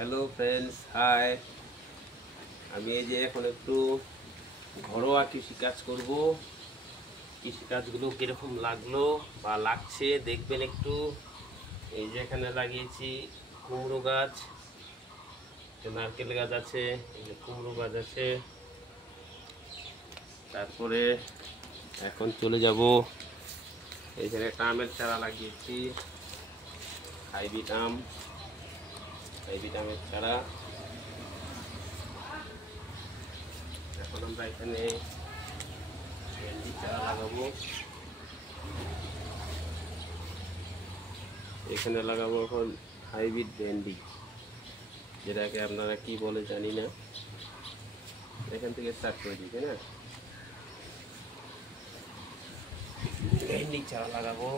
Hello friends, high. আমি এই যে এখন একটু ঘরোয়া কৃষিকাজ করব। কৃষিকাজগুলো কীরকম লাগলো বা লাগছে দেখবেন একটু। এই যে এখানে লাগিয়েছি কুমড়ো গাছ, নারকেল গাছ আছে, এই যে কুমড়ো গাছ আছে। তারপরে এখন চলে যাব, এইখানে একটা আমের চারা লাগিয়েছি, হাইব্রিড আমের চারা। এখন আমরা এখানে ভেন্ডি চারা লাগাবো, এখানে লাগাবো এখন হাইব্রিড ভেন্ডি, যেটাকে আপনারা কি বলে জানি না। এখান থেকে স্টার্ট করে দিই, তাই না? ভেন্ডি চারা লাগাবো,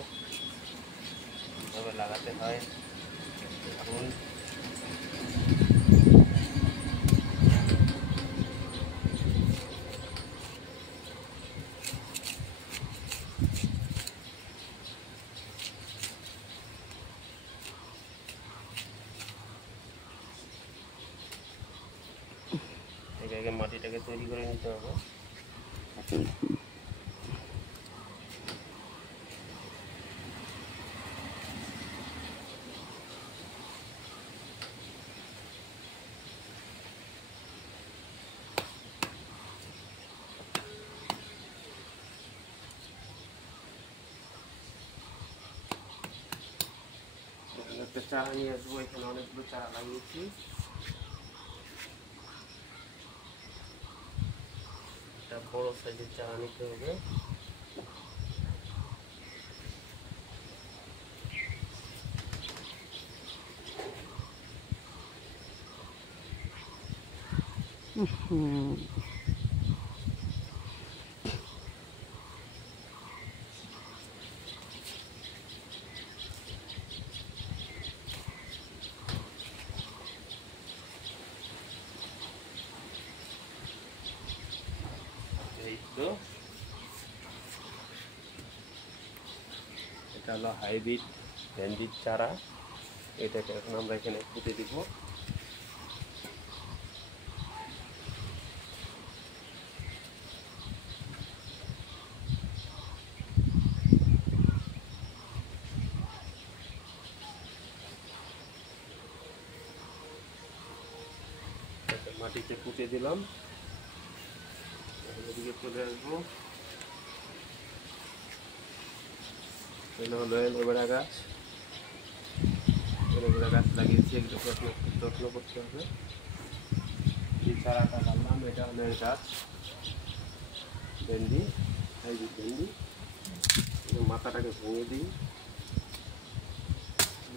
কীভাবে লাগাতে হয় দেখুন। আগে মাটিটাকে তৈরি করে নিতে হবে। একটা চারা নিয়ে আসবো, এখানে অনেকগুলো চারা লাগিয়েছি। একটা বড় সাইজের চারা নিতে হবে। এটা হলো হাইব্রিড ভেন্ডির চারা, এটাকে এখন আমরা এখানে পুঁতে দিব। মাটিতে পুঁতে দিলাম, এদিকে চলে আসবো। এটা হলো এলোভেরা গাছ, এলোভেরা গাছ লাগিয়েছি, এগুলো যত্ন করতে হবে। যে চারাটা লাগালাম এটা হলো গাছ ভেন্ডি, হাইব্রিড ভেন্ডি। মাথাটাকে ভেঙে দিই,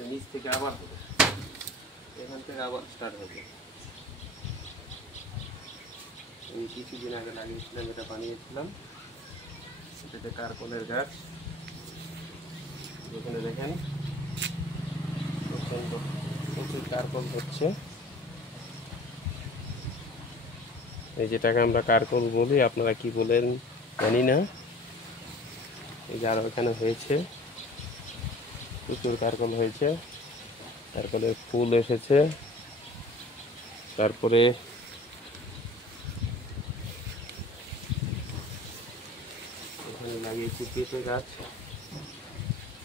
নিচ থেকে আবার দেবো, এখান থেকে আবার স্টার্ট হবে। আমি কিছুদিন আগে লাগিয়েছিলাম, এটা বানিয়েছিলাম। এটাতে কারকলের গাছ, এখানে দেখেন প্রচুর কারকল হচ্ছে। এই যেটাকে আমরা কারকল বলি, আপনারা কি বলেন জানি না। এই যে আরও এখানে হয়েছে, প্রচুর কারকল হয়েছে, কারকলের ফুল এসেছে। তারপরে এখানে লাগিয়েছি পেঁপে গাছ।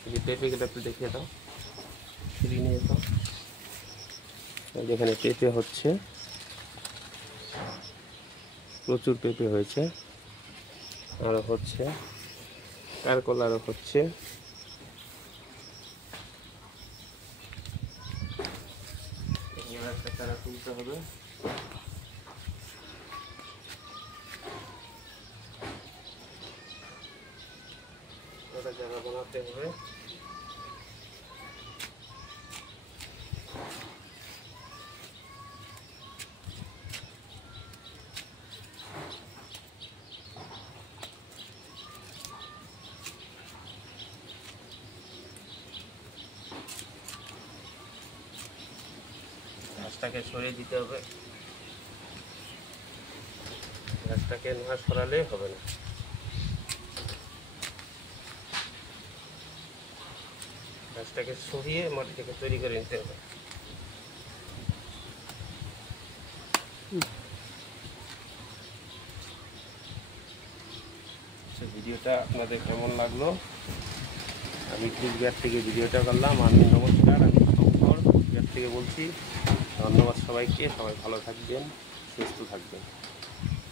এই পেঁপে গাছ একটু দেখিয়ে দাও, ফিরিয়ে নিয়ে দাও। যেখানে পেঁপে হচ্ছে, প্রচুর পেঁপে হয়েছে, আরও হচ্ছে, কারকল আরও হচ্ছে। একটা চারা তুলতে হবে, ওটা জায়গা বানাতে হবে। গাছটাকে সরিয়ে দিতে হবে, গাছটাকে না সরালে হবে না। গাছটাকে সরিয়ে মাটি থেকে তৈরি করে নিতে হবে। ভিডিওটা আপনাদের কেমন লাগলো? আমি কুচবিহার থেকে ভিডিওটা করলাম। আমি নমস্কার, আমি কুচবিহার থেকে বলছি। ধন্যবাদ সবাইকে, সবাই ভালো থাকবেন, সুস্থ থাকবেন।